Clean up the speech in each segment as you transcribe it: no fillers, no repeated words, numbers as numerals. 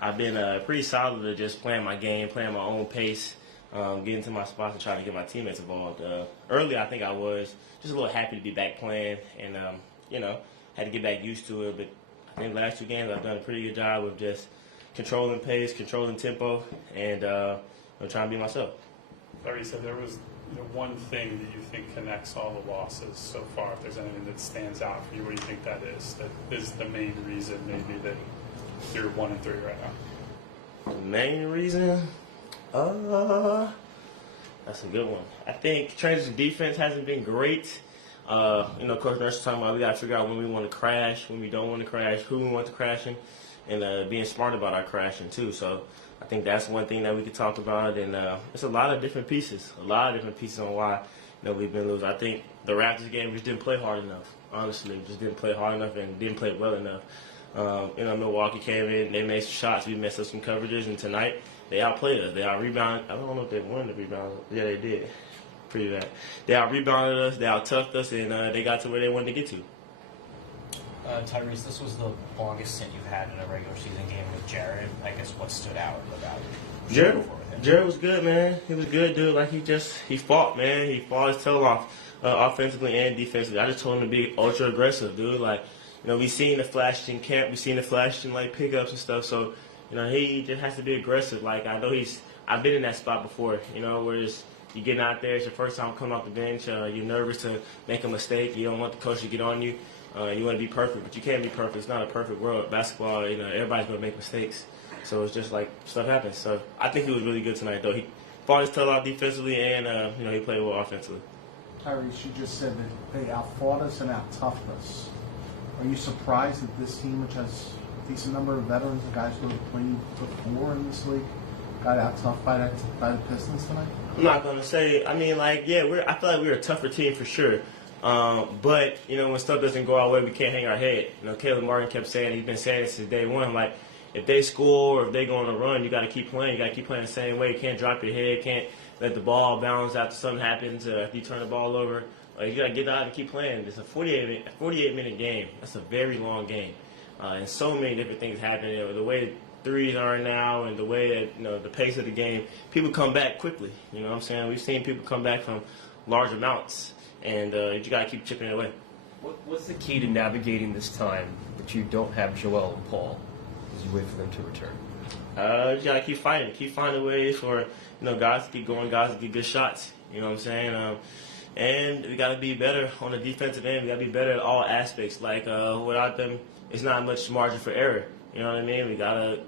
I've been pretty solid at just playing my game, playing my own pace, getting to my spots and trying to get my teammates involved. Earlier, I think I was just a little happy to be back playing and, had to get back used to it. But I think the last 2 games I've done a pretty good job of just controlling pace, controlling tempo, and trying to be myself. Tyrese, if there was one thing that you think connects all the losses so far, if there's anything that stands out for you, what do you think that is? That is the main reason maybe that you're 1-3 right now? The main reason? That's a good one. I think transition defense hasn't been great. Coach Nurse was talking about we got to figure out when we want to crash, when we don't want to crash, who we want to crashing, and being smart about our crashing too. So I think that's one thing that we could talk about, and it's a lot of different pieces on why we've been losing. I think the Raptors game, we just didn't play hard enough. Honestly, we just didn't play hard enough and didn't play well enough. Milwaukee came in, they made some shots, we messed up some coverages, and tonight they outplayed us. They out-rebounded. I don't know if they won the rebound. Yeah, they did. Pretty bad. They out-rebounded us, they out-toughed us, and they got to where they wanted to get to. Tyrese, this was the longest stint you've had in a regular season game with Jared. I guess what stood out about Jared was good, man. He was good, dude. Like he fought, man. He fought his tail off, offensively and defensively. I just told him to be ultra aggressive, dude. Like, we seen the flash in camp, we seen the flash in like pickups and stuff. So, he just has to be aggressive. Like I know I've been in that spot before. Where it's you getting out there, it's your first time coming off the bench. You're nervous to make a mistake. You don't want the coach to get on you. You want to be perfect, but you can't be perfect. It's not a perfect world. Basketball, everybody's going to make mistakes. So it's just like stuff happens. So I think he was really good tonight, though. He fought his tail out defensively, and he played well offensively. Tyrese, you just said that they outfought us and out-toughness. Are you surprised that this team, which has a decent number of veterans, the guys who have played before in this league, got out-toughed by the Pistons tonight? I'm not going to say. I feel like we're a tougher team for sure. But, when stuff doesn't go our way, we can't hang our head. Caleb Martin kept saying, he's been saying it since day one, like, if they score or if they go on a run, you got to keep playing. You got to keep playing the same way. You can't drop your head. Can't let the ball bounce after something happens. If you turn the ball over, you got to get out and keep playing. It's a 48-minute game. That's a very long game. And so many different things happen. The way threes are now and the way that, the pace of the game, people come back quickly. You know what I'm saying? We've seen people come back from large amounts. And you got to keep chipping it away. What's the key to navigating this time that you don't have Joel and Paul as you wait for them to return? You got to keep fighting. Keep finding ways for, guys to keep going, guys to get good shots. You know what I'm saying? And we got to be better on the defensive end. We got to be better at all aspects. Like, without them, it's not much margin for error. You know what I mean? We gotta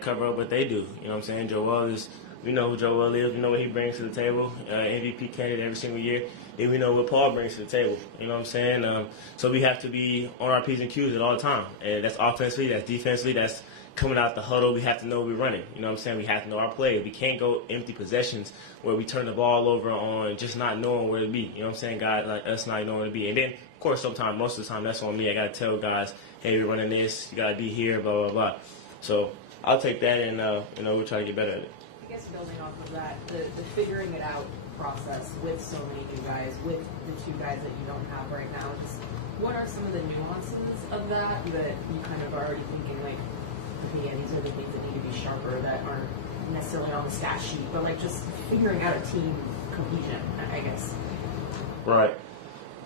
cover up what they do. You know what I'm saying? We know who Joel is. We know what he brings to the table. MVP candidate every single year. And we know what Paul brings to the table. You know what I'm saying? So we have to be on our P's and Q's at all the time. And that's offensively, that's defensively, that's coming out the huddle. We have to know we're running. You know what I'm saying? We have to know our play. We can't go empty possessions where we turn the ball over on just not knowing where to be. You know what I'm saying? Guys like us not knowing where to be. And then, of course, sometimes, most of the time, that's on me. I got to tell guys, hey, we're running this. You got to be here, blah, blah, blah. So I'll take that and, we'll try to get better at it. I guess building off of that, the figuring it out process with so many new guys, with the 2 guys that you don't have right now, just what are some of the nuances of that you kind of are already thinking, like, okay, yeah, these are the things that need to be sharper that aren't necessarily on the stat sheet, but, like, just figuring out a team cohesion, I guess. Right.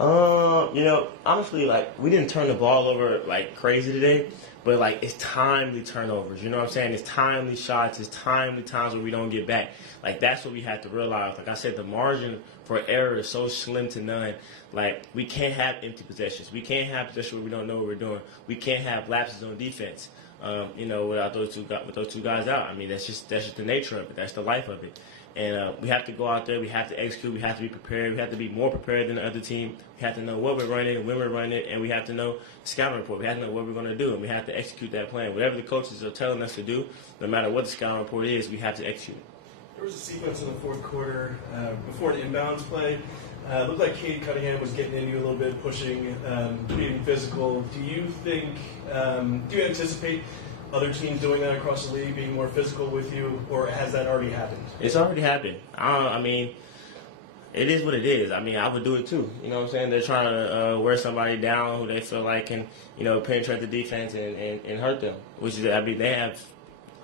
Honestly, like, we didn't turn the ball over like crazy today, but like it's timely turnovers. You know what I'm saying? It's timely shots. It's timely times where we don't get back. Like that's what we have to realize. Like I said, the margin for error is so slim to none. Like we can't have empty possessions. We can't have possessions where we don't know what we're doing. We can't have lapses on defense. Without those two guys out. I mean, that's just the nature of it. That's the life of it. And we have to go out there. We have to execute. We have to be prepared. We have to be more prepared than the other team. We have to know what we're running, when we're running it, and we have to know the scouting report. We have to know what we're going to do, and we have to execute that plan. Whatever the coaches are telling us to do, no matter what the scouting report is, we have to execute it. There was a sequence in the fourth quarter before an inbounds play. It looked like Cade Cunningham was getting into you a little bit, pushing, being physical. Do you anticipate other teams doing that across the league, being more physical with you, or has that already happened? It's already happened. It is what it is. I mean, I would do it too. You know what I'm saying? They're trying to wear somebody down who they feel like can, penetrate the defense and hurt them. Which is, they have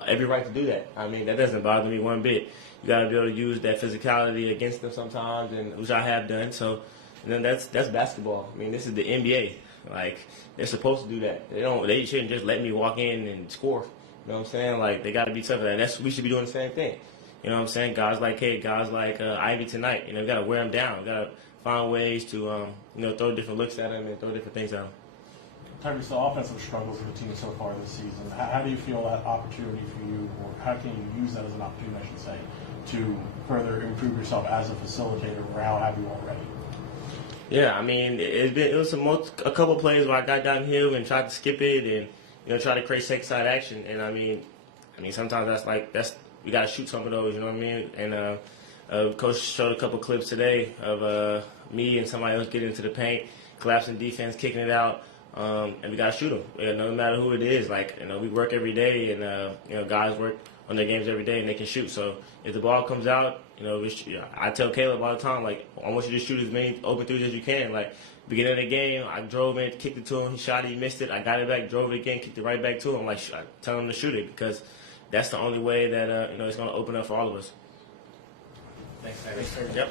every right to do that. I mean, that doesn't bother me one bit. You got to be able to use that physicality against them sometimes, and which I have done. So, and then that's basketball. I mean, this is the NBA. Like, they're supposed to do that. They shouldn't just let me walk in and score. You know what I'm saying? Like, they got to be tough. And we should be doing the same thing. You know what I'm saying? Guys like Cade, guys like Ivey tonight. You know, got to wear them down. Got to find ways to throw different looks at them and throw different things at them. Tyrese, the offensive struggles of the team so far this season, how do you feel that opportunity for you, or how can you use that as an opportunity, I should say, to further improve yourself as a facilitator, or how have you already? Yeah, I mean, it was a couple of plays where I got downhill and tried to skip it and try to create second side action. And I mean, sometimes we got to shoot some of those. You know what I mean? And coach showed a couple clips today of me and somebody else getting into the paint, collapsing defense, kicking it out. And we got to shoot them, no matter who it is. Like, we work every day, and guys work on their games every day, and they can shoot. So if the ball comes out, I tell Caleb all the time, like, I want you to shoot as many open threes as you can. Like, beginning of the game, I drove it, kicked it to him, he shot it, he missed it, I got it back, drove it again, kicked it right back to him. Like, I tell him to shoot it, because that's the only way that it's going to open up for all of us. Thanks, Tyrese. Yep.